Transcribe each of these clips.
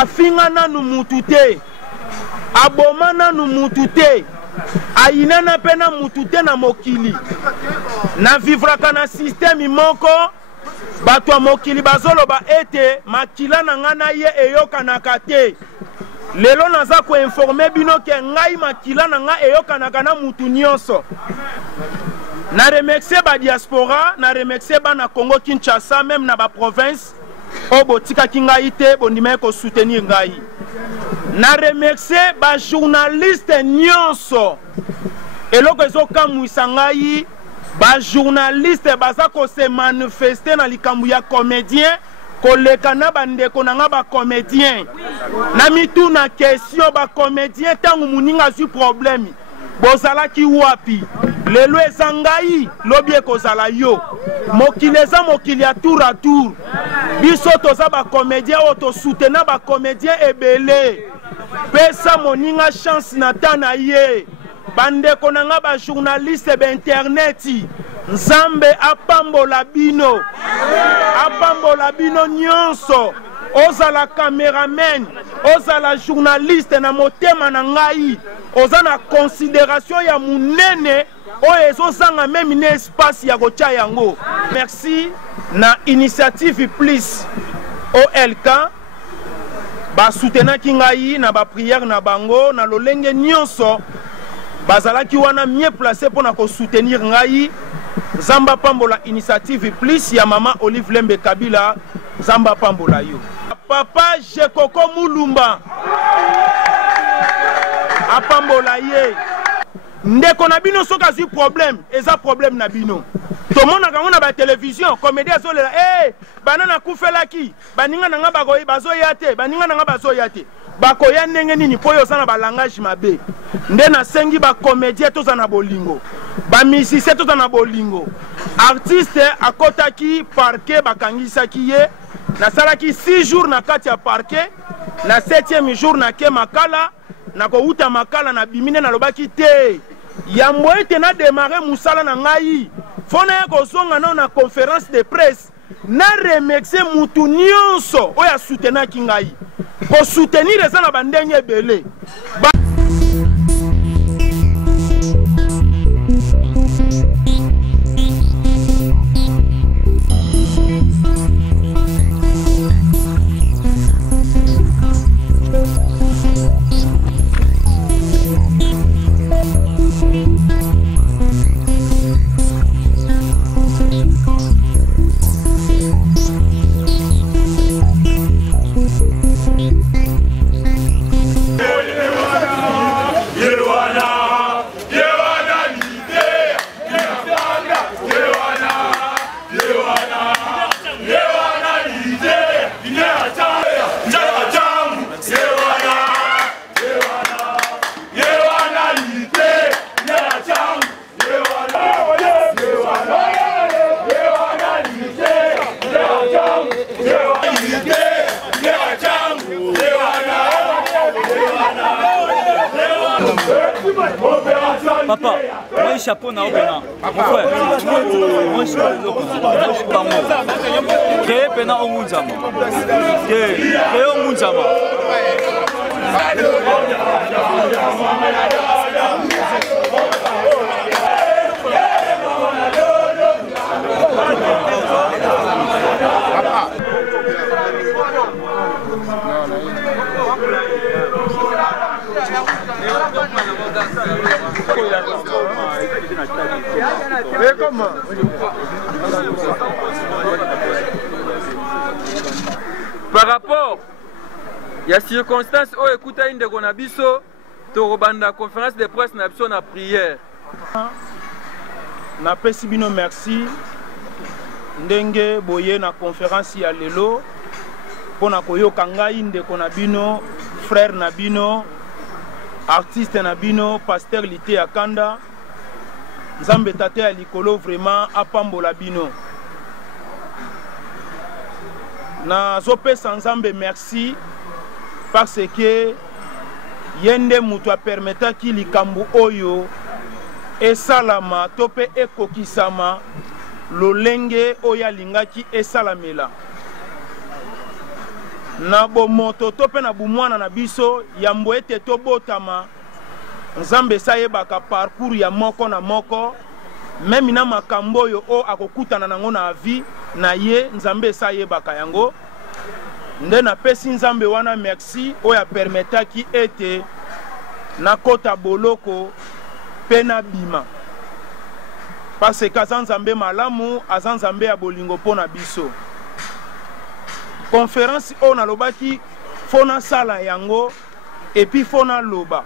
afinga nanu mutu te, aboma nanu mutu te, ayinana pe na mutu te na mokili. Na vivraka na système moko, bato ya mokili bazoloba ete makila na nga na ye eyokanaka te. Lelo naza ko informer bino ke ngai makila na nga eyokanaka na mutu nyonso. Na remercier ba diaspora, na remercier ba na Congo Kinshasa, même na ba province, o botika ki ngai te bondima ko soutenir ngai. Na remercier ba journaliste nyonso. Eloko ezokamwisa ngai, ba journaliste baza ko se manifester na likambu ya comédien, koleka na bandeko na nga ba comédien. Na mitu na question ba comédien tangu muninga zu problème. Bozala ki wapi? Lelo ezangai lobi ekozala yo. Mokili eza mokili ya tour à tour. Biso toza ba comédien o to soutenir ba comédien ebele. Pesa moninga chance na tana ye. Bandeko na nga ba journaliste be interneti. Nzambe apambola bino. Apambola bino nyonso. Ozala cameraman, ozala journaliste na motema na ngai. Oza na considération ya munene oyo ezozanga même na espace ya kotia yango. Merci na initiative plus OLK ba soutenaki ngai na ba prière na bango na lolenge nyonso bazalaki wana mieux placé pour na ko soutenir ngai. Zamba pambola initiative plus ya mama Olive Lembe Kabila. Zamba pambola yo. Papa Jekoko Mulumba apambola ye. Ndeko na bino soka zi problème, eza problème na bino. To mona kango na ba télévision, comédie azolela, banana kufelaki, baninga nanga bakoyi bazoya te, baninga nanga bazoya te. Bakoya ndenge nini po yo sana ba langage mabe. Nde na sengi ba comédien toza na bolingo. Ba musicien toza na bolingo. Artiste akotaki parquet bakangisaki ye. Na salaki 6 jours na kati ya parquet, na 7e jour na ke makala. Na ko uta makala na bimine na lobaki te. Yambo ete na démarrer musala na ngai. Fona ya ko songa na conférence de presse. Na remercier mutu nyonso oya soutenir ki ngai. Ko soutenir eza na bandenge belé. Papa, moi chapeau na opena. Mon frère, moi je suis pas moi. Créer pena au munzama. Créer au munzama. Par rapport il y a circonstance où écoute une de Gonabiso, Torobanda conférence de presse na biso na prière. Na pesi bino merci ndenge boye na conférence ya lelo pona koyoka ngai ndeko na bino frère na bino artiste na bino pasteur Lité Akanda Nzambe tate ya likolo vraiment apambola bino na zopesa Nzambe merci parce que yende mutu a permetaki likambu oyo esalama tope ekokisama lolenge oya lingaki esalamela na bomoto to pe na bumwana na biso yambo ete tobotama nzambe sayebaka parcours ya moko na moko même na makambo oyo o akokutana nango na vie na ye nzambe sayebaka yango nde napesi nzambe wana merci oyo apermetaki ete nakota boloko pe na bima parce que aza nzambe malamu aza nzambe ya bolingo mpo na biso conférence oyo nalobaki fo nasala yango epuis fo naloba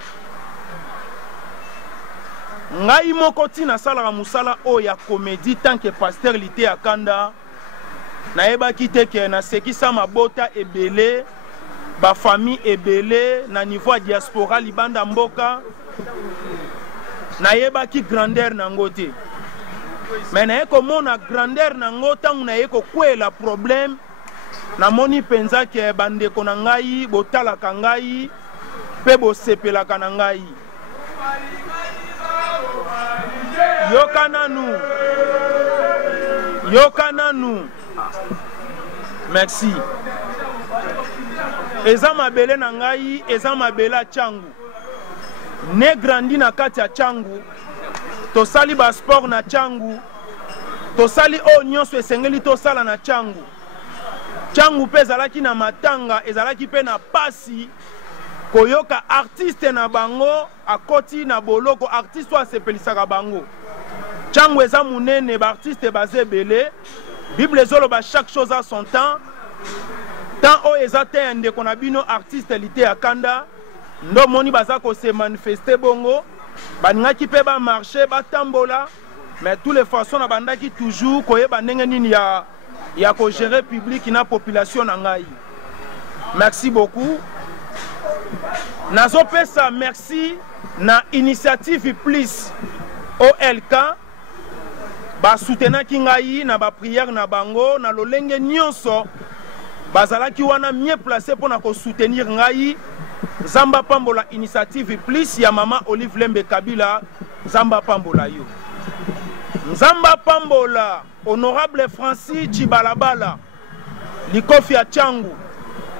ngai moko ti nasalaka mosala oyo ya comédie tant que pasteur lite ya kanda nayebaki te ke nasekisa mabota ebele bafamille ebele na niveau ya diaspora libanda mboka nayebaki grandeur nango te me naye komona grandeur nango ntango naye kokwela problème namoni mpenza ke bandeko na ngai botalaka ngai mpe bosepelaka na ngai yoka nanu merci eza mabele na ngai eza mabele ya changu ne grandi na kati ya changu tosali basport na changu tosali oyo nyonso esengeli tosala na changu changu mpe ezalaki na matanga ezalaki mpe na pasi koyoka artiste na bango akoti na boloko artiste oyo asepelisaka bango changu eza munene baartiste baza ebele bible ezoloba chaque chose a son temps tant oyo eza te ya ndeko na bino artiste lite ya kanda ndo moni baza kose manifeste bongo baningaki mpe bamarche batambola mais tous les façons na bandaki toujours koyeba ndenge nini ya kogere public na population na ngai merci beaucoup nazopesa merci na initiative plus OLK basoutenaki ngai na baprière na bango na lolenge nyonso bazalaki wana mieux placé pour na kosoutenir ngai Zamba pambola initiative plus ya mama Olive Lembe Kabila Zamba pambola yo Zamba pambola honorable Francis Chibalabala likofi ya changu.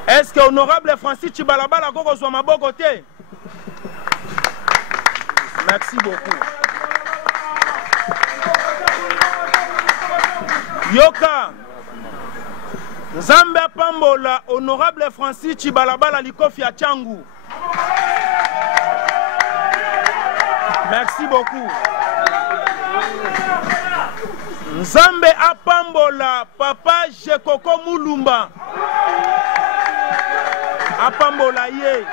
Est-ce que honorable Francis Chibalabala koko zwa maboko te? Merci beaucoup. Yoka Nzambe pambola honorable Francis Chibalabala likofi ya changu. Merci beaucoup. Nzambe apambola papa Jekoko Mulumba. Apambola ye.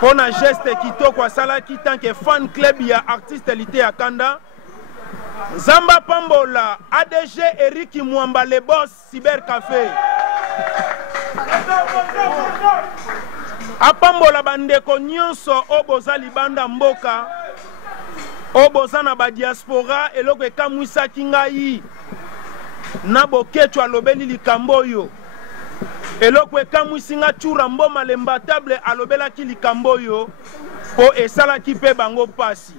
Pona geste kitoko asalaki tant que fan club ya artiste lité ya Kanda. Nzamba pambola ADG Eric Mwamba le boss Cyber Café. Apambola bandeko nyonso oboza libanda mboka. Oboza na ba diaspora eloko ekamwisa kingai. Na bokechwa lobeli likamboyo. Eloko ekamwisinga chura mboma lembatable alobela ki likamboyo po esala ki pe bango pasi.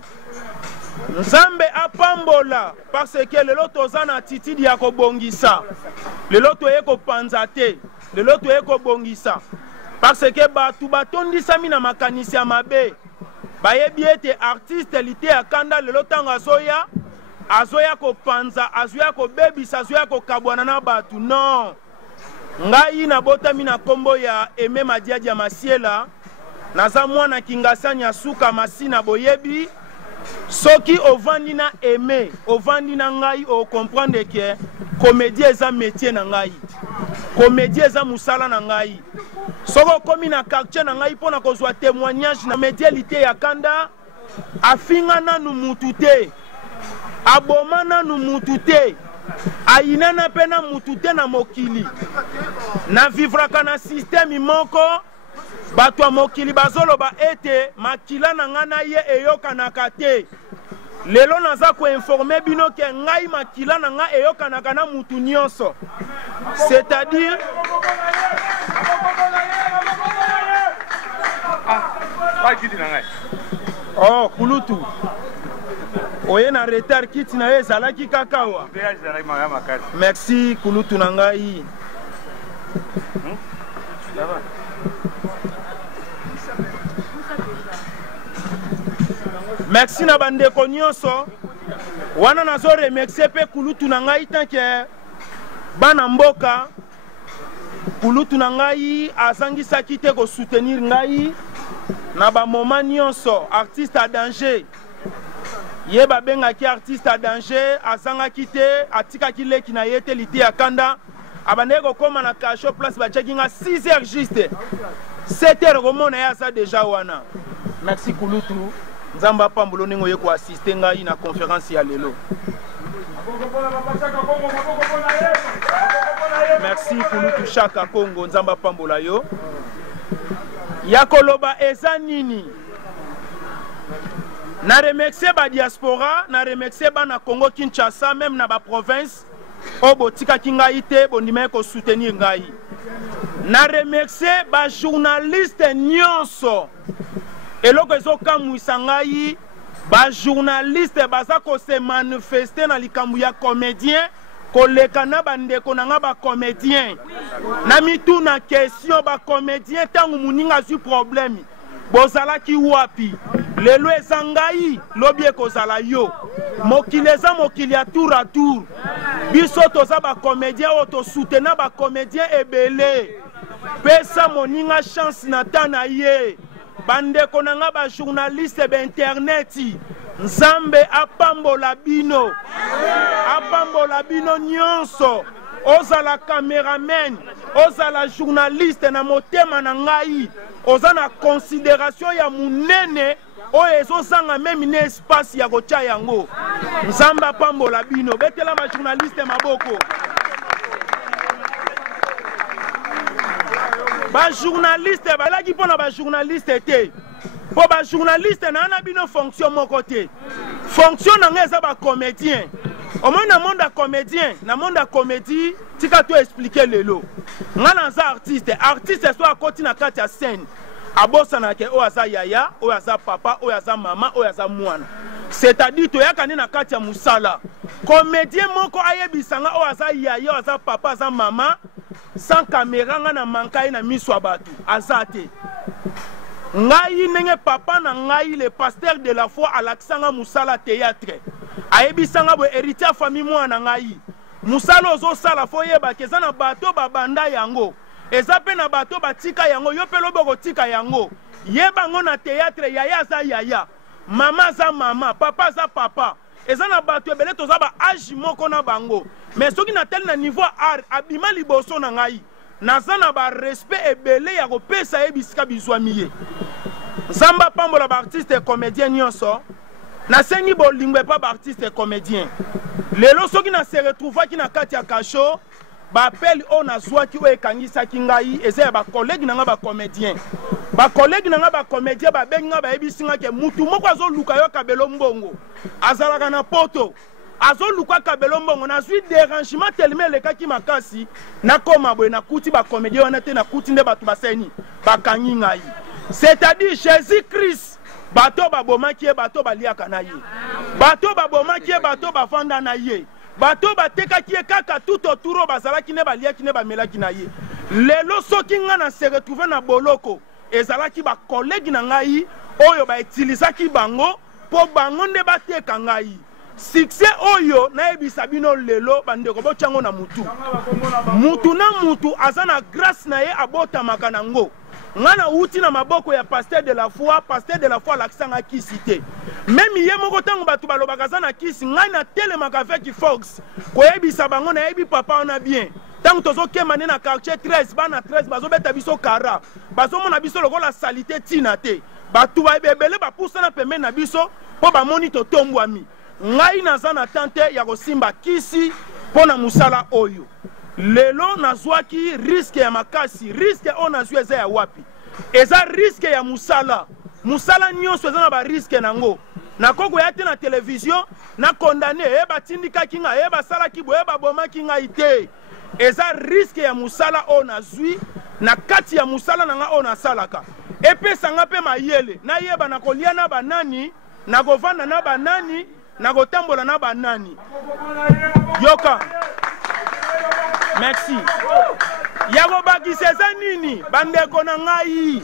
Nzambe apambola parce que lelo toza na attitude ya kobongisa. Lelo toye kopanza te, lelo toye kobongisa. Parce que batu batondisami na makanisi ya mabe. Bayebi ete artiste lité ya Kanda lelo tanga azoya kopanza, azoya kobebisa, azoya kokabwana na batu. Non. Ngai na botami na kombo ya Aimé Madiadi ya Masiela. Naza mwana kingasani ya suka masina boyebi. Soki ovandi na Aimé, ovandi na ngai o comprendre que comédie eza métier na ngai. Comédie eza musala na ngai. Soko komi na quartier na ngai pona kozwa témoignage na médialité ya Kanda afinga nanu mutu te. Aboma nanu mutu te. Ainana pena mutu te na mokili. Na vivraka na système moko bato ya mokili bazoloba ete makila na ngana ye eyokanaka te. Lelo naza ko informer bino ke ngai makila na nga eyokanaka na mutu nyonso. C'est-à-dire oh kulutu oye na retard kiti na ye ezalaki kakawa. Merci kulutu na ngai. Merci na bandeko nyonso. Wana nazo remercier pe kulutu na ngai tanke bana mboka. Kulutu na ngai azangisaki te ko soutenir ngai na ba moment nyonso. Artiste à danger. Ye ba bengaki artiste à danger azangaki te atikaki leki na yete liti ya kanda. Abandeko koma na kasho place ba checkinga 6h juste. 7h komona ya ça déjà wana. Merci kulutu. Nzamba pambulo ningo ye ko assister ngai na conférence ya lelo. Merci kulutu Chaka Congo nzamba pambola yo. Yakoloba eza nini? Na remercier ba diaspora, na remercier ba na Congo Kinshasa même na ba province o botika kingai te bondima ko soutenir ngai. Na remercier ba journaliste nyonso. Eloko ezoka muisangai ba journaliste baza ko se manifester na likambu ya comédien koleka na bandeko na nga ba comédien na mitu na question ba comédien tangu muninga zu problème bozala ki wapi lelo ezangai lobi ekozala yo mokili eza mokili ya tour à tour biso toza ba comédien o to soutenir ba comédien ebele pesa moninga chance na tana ye bandeko na nga ba journaliste be interneti Nzambe apambola bino nyonso ozala cameraman ozala journaliste na motema na ngai oza na considération ya munene oyo ezosanga meme na espace ya kotia yango Nzambe apambola bino betela ba journaliste maboko ba journaliste balaki pona ba journaliste te po ba journaliste na ana bino fonction moko te fonction na ngeza ba comédien au moins na monde comédien na monde comédie tika to expliquer lelo ngana za artiste so akoti na kati ya scène abosa na ke o aza yaya o aza papa o aza mama o aza mwana c'est-à-dire to yakani na kati ya musala comédien moko ayebisanga o aza yaya o aza papa aza mama sans caméra ngana mankai na miswa batu azate ngai nenge papa na ngai le pasteur de la foi Alexandre Musala théâtre ayebisanga bo héritier famille mwana ngai musala ozo sala foyeba keza na bato babanda yango eza pe na bato batika yango yo pe loboko tika yango yeba ngo na théâtre yaya za yaya mama za mama papa za papa eza na bato ebele toza ba age moko na bango mais soki na tel na niveau art abima liboso na ngai naza na ba respect ebele ya kopesa ebisika bizwami ye Nzamba pambola ba artiste et comédien nyonso na sengi bolingwe pa ba artiste et comédien lelo soki na se retrouva ki na kati ya kasho ba appel o na zwaki o ekangisa ki ngai eza ba collègue na nga ba comédien ba collègue na nga ba comédien ba benga ba ebisinga ke mutu moko azoluka yo kabelo mbongo azalaka na poto azoluka kabelo mbongo na zui dérangement tellement le kaki makasi na koma boye na kuti ba comédien wana te na kuti nde batu baseni bakangi ngai c'est-à-dire Jésus-Christ bato babomaki ye bato baliaka na ye bato babomaki ye bato bafanda na ye bato batekaki ye kaka tout autour bazalaki ne baliaki ne bamelaki na ye lelo soki nga na se retrouver na boloko ezalaki ba collègue na ngai oyo ba utilisaki bango po bango nde bateka ngai succès oyo na ebisa bino lelo bandeko bochango na mutu mutu na mutu azana grâce na ye abotamaka nango ngana uti na maboko ya pasteur de la foi Alexandre Kisite même ye moko tango batu balobaka za na kisi ngai na telemaka avec Fox ko ebisa bango na ebi papa on a bien tango tozo kemane na quartier 13 bana 13 bazo beta biso kara bazo mona biso lokola salité tina te batu ba ebele ba poussa na pembe na biso po ba moni to tombwami ngai naza na tante ya kosimba kisi pona musala oyo lelo nazwaki risque ya makasi risque on azwi eza ya wapi eza risque ya musala nyonso eza na ba risque nango nakoko ya te na télévision na condamné eba tindikaki nga eba salaki bo eba bomaki nga ite eza risque ya musala on azwi na kati ya musala nanga on asalaka epesanga pe mayele na yeba na kolia na banani na kovanda na banani na kotambola na banani yoka merci Yako bakisa eza nini bandeko na ngai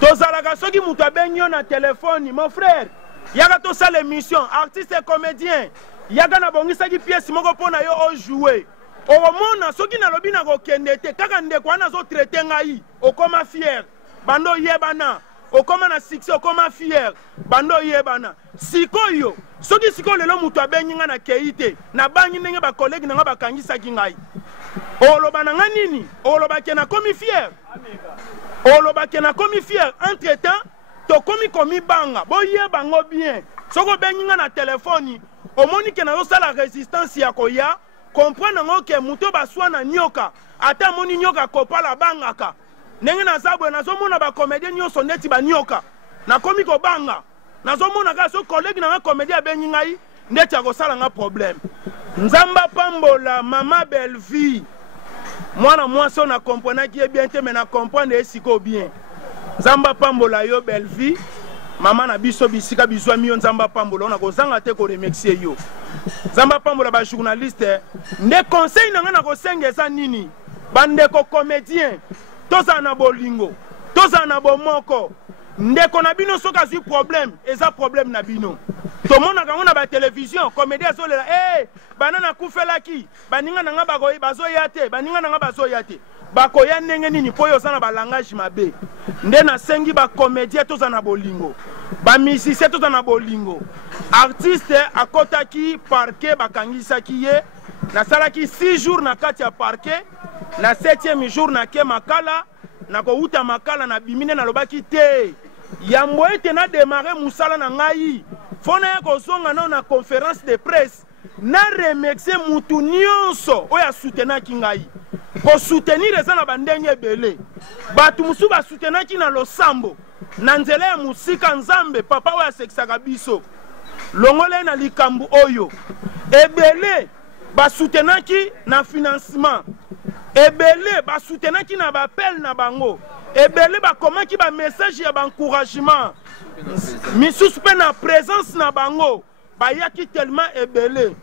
tozalaka soki mutu abengi yo na telefone mon frère yaka tosala émission artiste et comédien yaka na bongisaki pièce moko mpona yo ojouer okomona soki nalobi na kokende te kaka ndeko wana azotraite ngai okoma fier bando oyebana okoma na succès okoma fier bando oyebana sikoyo soki sikoyo lelo mutu abengi nga na kei te nabangi ndenge bakolegi na nga bakangisaki ngai oloba na nga nini olobake na komi fier olobake na komi fier entre temps tokomi komi banga boyeba ngo bien soko obengi nga na telefoni omoni ke nazosala résistance ya koya comprendre ngo ke muto baswa na nyoka ata moni nyoka kopala bangaka ndenge naza boye nazomona bacomédien nyonso ndeti banyoka nakomi kobanga nazomona kaka so kolegi na nga comédien abengi ngai ndeti akosala nga problème nzamba pambola mama belle-vie mwana mwasi oyo na komprenaki ye bien te me na comprendre esiko bien nzamba pambola yo belle-vie mama na biso bisika bizwami yo nzamba pambola ona kozanga te koremercie yo nzamba pambola bajournaliste nde conseil na nga na kosenga eza nini bandeko comédien tozala na bolingo tozala na bomoko ndeko na bino soki azwi problème eza problème na bino tomonaka yango na batelevizio comédien azolela bana nakufelaki baninga na nga bazoya te baninga na nga bazoya te bakoya ndenge nini mpo oyo oza na balangage mabe nde nasengi bacomédien tozala na bolingo bamusicien tozala na bolingo artiste akotaki parquet bakangisaki ye nasalaki 6 jours na kati ya parquet na 7e jour nake makala nakouta makala na bimine nalobaki te yambo ete na démarre musala na ngai fo na ya kozonga nao na conférence de presse na remercie mutu nyonso oyo asoutenaki ngai kosoutenir eza na bandenge ebele bato mosusu basoutenaki na losambo na nzela ya musika nzambe papa oyo asekisaka biso longola ye na likambo oyo ebele basoutenaki na financement ebele basoutenaki na bapel na bango ebele bakomaki bamessage ya baencouragement misusu mpe na présence na bango bayaki tellement ebele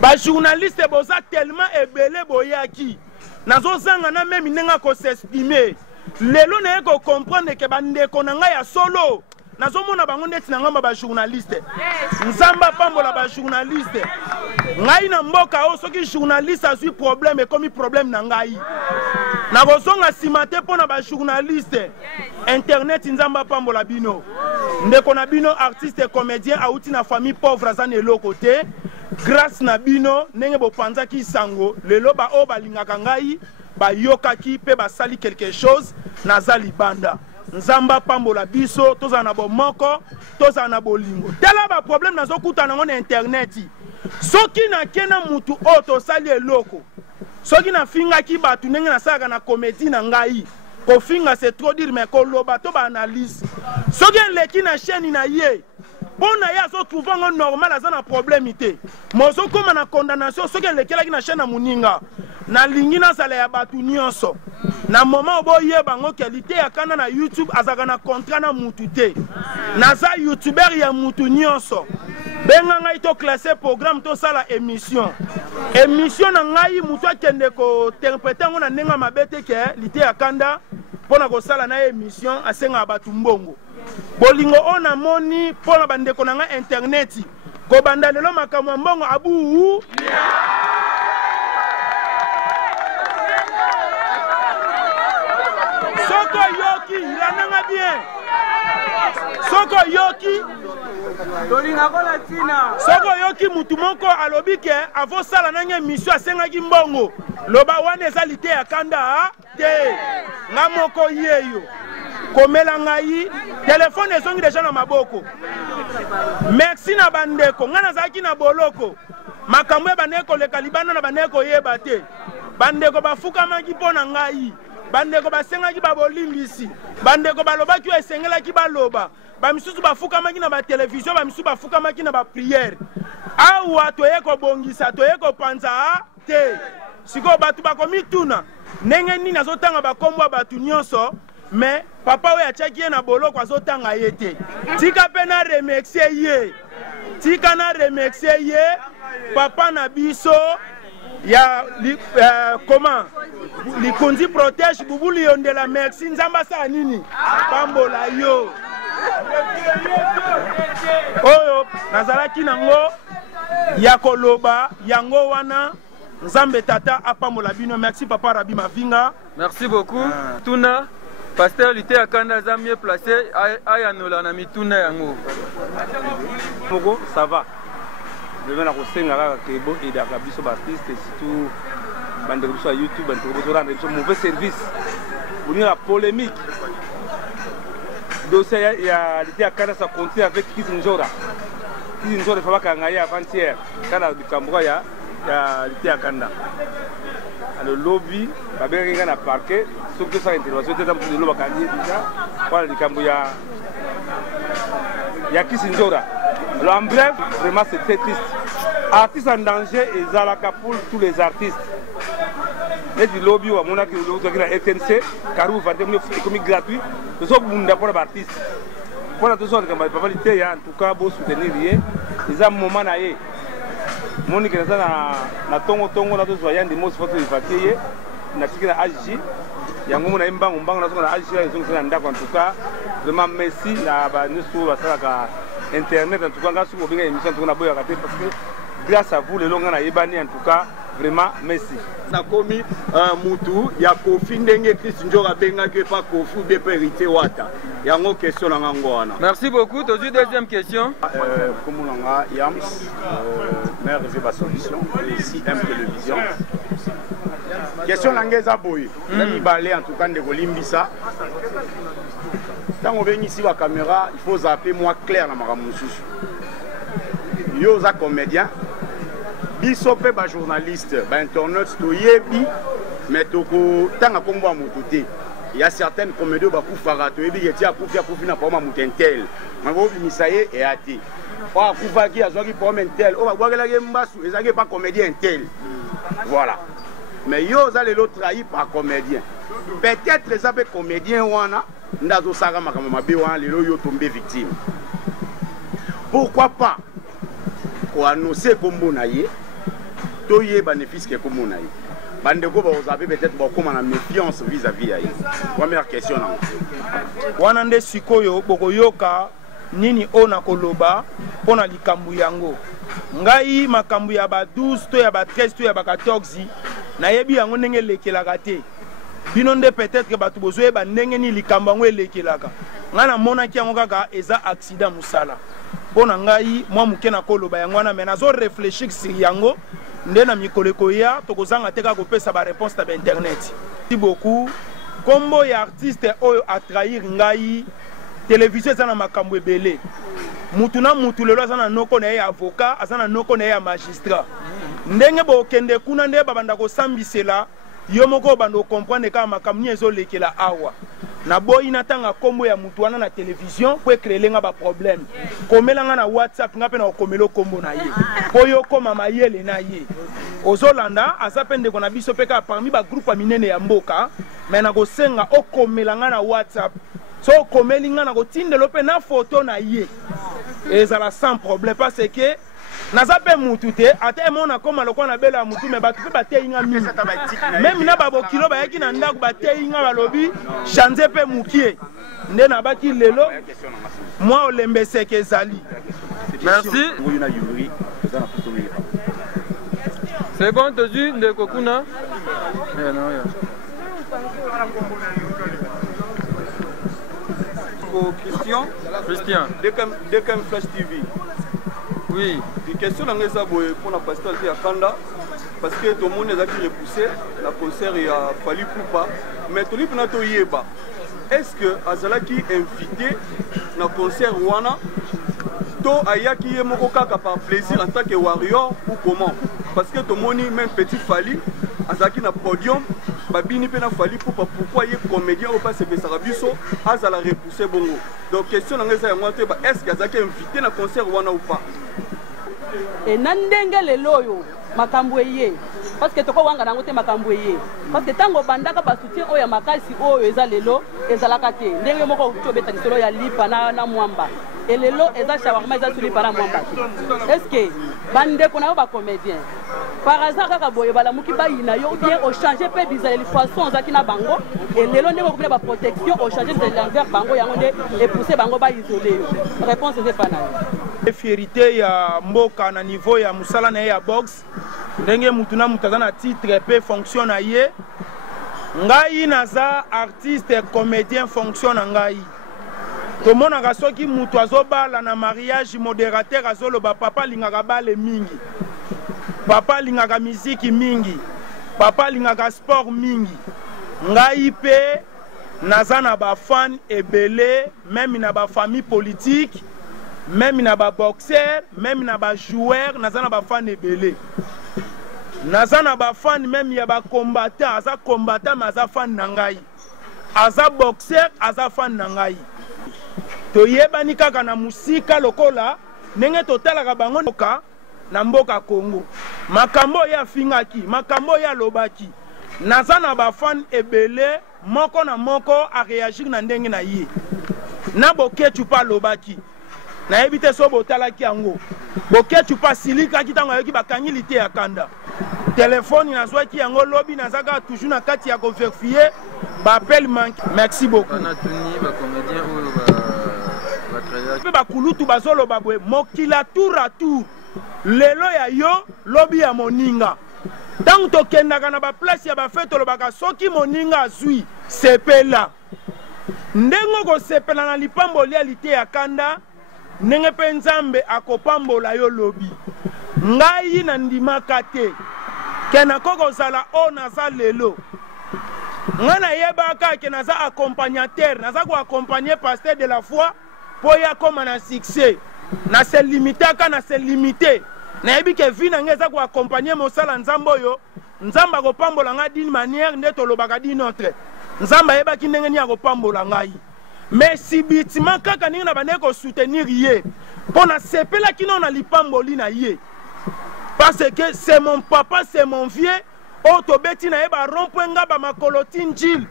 bajournaliste boza tellement ebele boyaki nazozanga na memi ndenge akosestime lelo naye kocomprendre ke bandeko na ngai ya solo nazomona bango ndeti na ngamba bajournaliste nzamba pambola bajournaliste ngai na mboka oyo soki journaliste azwi problème ekomi problème na ngai nakozonga nsima te mpo na bajournaliste internet nzamba pambola bino ndeko na bino artiste comédien auti na famille pauvre aza na eloko te grâce na bino ndenge bopanzaki sango lelo baoyo balingaka ngai bayokaki mpe basali quelque chose naza libanda nzamba pambola biso tozala na bomoko tozala na bolingo tala baproblème nazokutana nango na internet soki nakena mutu oyo tosali eloko soki nafingaki bato ndenge nasalaka na comédie na ngai kofinga c'est trop dire mais koloba to baanalyse soki eleki na chaîne na ye mpo na ye azotrouve yango normal aza na problème te mozokóma na condamnation soki elekelaki na chaîne na moninga nalingi nazala ya bato nyonso na moment boyeba ngo qualité ya kanda na YouTube azaka na contrat na mutu te naza youtuber ya mutu nyonso benga ngai to classé programme to sala émission na ngai mutu akende ko interpréter ngo na ndenge mabe te ke lité ya kanda pona ko sala na émission asenga batu mbongo bolingo ona moni pona bandeko na nga internet ko banda lelo makamwa mbongo abu soko yoki ilananga bien soko yoki soko yoki mutu moko alobi ke avosala nange émission asengaki mbongo loba wana eza lite ya kanda te nga moko yeyo komela ngai telefone ezongi deja na maboko merci na bandeko nga nazalaki na boloko makambo ya bandeko leka libanda na bandeko yeba te bandeko bafukamaki mpo na ngai bandeko basengaki babolimbisi bandeko balobaki oyo esengelaki baloba bamisusu bafukamaki na batelevizio bamisusu bafukamaki na bapriere awa toye kobongisa toye kopanza te sikoyo bato bakomituna ndenge nini azotanga bakombo ya bato nyonso me papa oyo atiaki ye na boloko azotanga ye te tika mpe na remercie ye tika na remercie ye papa na biso ya comment likundi protège bubu liyondela merci nzamba sa nini pambola yo oyo nazalaki nango ya koloba yango wana nzambe tata apambola bino merci papa Rabi Mavinga merci beaucoup tuna pasteur Lité Akanda za mieux placé ayanola na mituna yango moko ça va je vais na kosenga kaka kebo edaka biso baartiste surtout bandeko biso ya YouTube bandeko bozorendre biso mauvais service bonira polémique dossier ya Lité Akanda ça continue avec Kizinjora fabaka ngaya avant-hier kana bikambuka ya Lité Akanda le lobby babenga na parquet surtout ça intervention tata pour le lobby déjà voilà bikambu ya Kizinjora. Alors en bref, vraiment c'est très triste. Artistes en danger et Zalaka pour tous les artistes. Et du lobby, on a la FNC, Carou va devenir économique gratuit. Nous sommes pour les artistes. Pour la deuxième, en tout cas, pour soutenir rien. Ils ont un moment à y Monique na tongo na to zoya ndi mosi foto ifatiye na tikina AJ yango na imbango na AJ na ndako en tout cas vraiment merci na ba nyusu basala internet en tout cas ngasu obinga émission to na boya kate parce que grâce à vous les longa na yebani en tout cas vraiment merci na komi mutu ya kofi ndenge Kizinjora benga ke pa kofu de périté wata yango question na ngango wana merci beaucoup tozu deuxième question comme on a Yams maire de solution ici M télévision question langeza boy nami balé en tout cas de kolimbisa tant on vient ici la caméra il faut zapper moi clair na maramususu yo za comédien biso pe ba journaliste ba internaute to yebi mais toko tanga kombo mututé il y a certaines comédies ba kufara to yebi yeti akufi na poma mutentel mabo bimisaye et ati o akufaki azwaki poma entel o ba bwakela ke mbasu ezaki pas comédien tel voilà mais yo za lelo trahi par comédien peut-être ça peut comédien wana ndazo saka makama mabe wana lelo yo tombé victime pourquoi pas ko annoncer kombo na ye to ye bénéfice ke kombo na ye bandeko ba ozabe peut-être ba koma na méfiance vis-à-vis ya ye première question na wana nde sikoyo bokoyoka nini ona koloba pona likambu yango ngai makambu ya ba 12 to ya ba 13 to ya ba 14 na yebi yango ndenge lekelaka te bino nde peut-être bato bozoye ba ndenge ni likambu yango elekelaka ngana monaki yango kaka eza accident musala pona ngai mwa muke na koloba yango wana mais nazo réfléchir sur yango nde na mikoleko ya tokozanga te kaka kopesa ba réponse ta internet. Merci beaucoup. Kombo ya artiste oyo a trahir ngai télévision za na makambo ebele mutu na mutu lelo za na noko na ye avocat aza na noko na ye magistrat ndenge bokende kuna nde babanda kosambisela yo moko bando comprendre ka makambo ni ezolekela awa na boyi natanga kombo ya mutu wana na télévision po ekrelenga ba problème komelanga na WhatsApp nga pe na komelo kombo na ye po yo koma mayele na ye ozolanda aza pende kona biso peka parmi ba groupe minene ya mboka mais na kosenga okomelanga na WhatsApp so komelinga na kotindelo pe na photo na ye ezala sans problème parce que naza pe mutu te ate mona koma lokwa na bela mutu me batu pe bateyinga mingi même na babokilo bayaki na ndako bateyinga balobi chanze pe mukie nde na baki lelo moi olembe seke ezali merci c'est bon tozu de kokuna Christian DKM Flash TV. Oui. La question pour la pasteur Lité Akanda parce que tout le monde est repoussé la concert il a fallu pour pas mais tout le monde yeba est-ce que Azalaki invité na concert wana to ayaki yemoko kaka par plaisir en tant que warrior ou comment parce que tout le monde même petit Fali Azalaki na podium babini pe na Fali pourquoi il est comédien ou pas c'est que ça rabiso azala repousser bongo donc question ngeza yango te est-ce que Azalaki invité na concert wana ou pas et nandenge lelo yo makambo eye parce que toko wanga nango te makambo eye parce que tango bandaka ba soutien oyo makasi oyo eza lelo ezalaka te ndenge moko tobeta lisolo ya lipa na mwamba et lelo eza shawarma eza suli para mwamba est-ce que bandeko na ba comédien par hasard kaka boye balamuki bayina yo bien ochange mpe bizaleli façon ozalaki na bango elelo ndenge okobina baprotection ochange bizaleli envers bango yango nde epousse bango baisole yo réponse eza epa na yo fierté ya mboka na niveau ya mosala na ye ya boxe ndenge mutu na mutu aza na titre mpe fonction na ye ngai naza artiste comédien fonction na ngai tomonaka soki mutu azobala na mariage modérateur azoloba papa alingaka bale mingi papa alingaka miziki mingi papa alingaka sport mingi ngai mpe naza na bafan ebele même na bafamille politique même na baboxeur même na bajoueur naza na bafan ebele naza na bafan même ya bacombattant aza combattant mais aza fan na ngai aza boxeur aza fan na ngai toyebani kaka na musika lokola ndenge totalaka bango na mboka Congo makambo ya fingaki makambo ya lobaki naza na bafan ebele moko na moko a réagir na ndenge na ye na boketu pa lobaki na ebite so botalaki yango boketu pa silikaki ntango ayoki bakangi lite ya kanda telefone nazwaki yango lobi nazaka toujours na kati ya koverifie bappel manque merci beaucoup mpe bakulutu bazoloba boye mokila tour à tour lelo ya yo lobi ya moninga ntango tokendaka na baplace ya bafe tolobaka soki moninga azwi sepela ndenge okosepela na lipamboli ya lite ya kanda ndenge mpe nzambe akopambola yo lobi ngai na ndimaka te ke nakoki kozala o naza lelo ngai nayebaka ke naza accompagnateur naza koaccompagne pasteur de la foi mpo ya koma na succès na se limitaka na se limité nayebi ke vi na ngai eza koaccompagne mosala nzambe oyo nzambe akopambola ngai d'une manière nde tolobaka d'une autre nzambe ayebaki ndenge nini akopambola ngai mais sibitima kaka ndenge na bandeki kosoutenir ye mpo nasepelaki no na lipamboli na ye parce que c'est mon papa c'est mon vieux oyo tobeti na ye barompo nga bamakoloti njile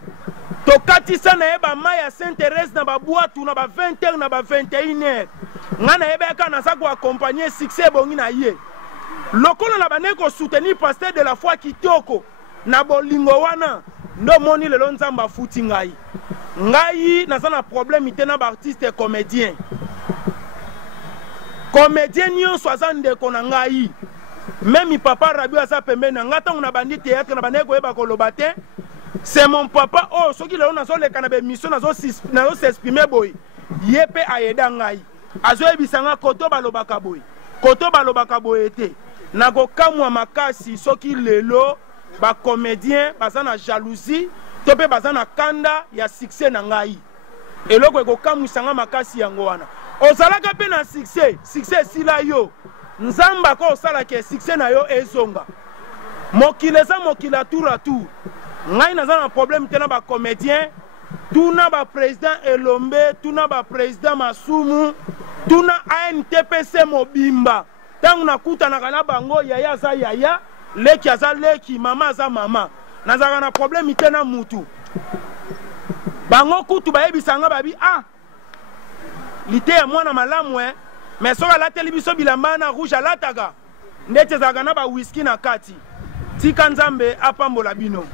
tokatisa na ye bamai ya saint thérèse na babwatu na ba 20h na ba 21h nga nayebeka naza koaccompagne succès ebongi na ye lokola na bandeki kosoutenir pasteur de la foi kitoko na bolingo wana ndo moni lelo nzambe afuti ngai ngai naza na problème te na baartiste comédien comédien nyonso aza ndeko na ngai même papa Rabi aza pembeni na ngai ntango na bandi théâtre na bandeki koyeba koloba te c'est mon papa oyo soki lelo nazoleka na bemission nazosexprime boye ye mpe ayeda ngai azoyebisa nga koto balobaka boye te nakokamwa makasi soki lelo bacomédien baza na jalousie to mpe baza na kanda ya succès na ngai eloko ekokamwisa nga makasi yango wana ozalaka mpe na succès esila yo nzambe ako osalaka succès na yo ezonga mokili eza mokili ya tour à tour ngai naza na problème te na bacomédien tuna baprésident elombe tuna baprésident masumu tuna antpc mobimba ntango nakutanaka na bango yaya aza yaya leki aza leki mama aza mama nazalaka na problème te na mutu bango kutu bayebisanga babi lite ya mwana malamu mais soki alateli biso bilamba na rouge alataka ndeti ezalaka na bawiski na kati tika nzambe apambola bino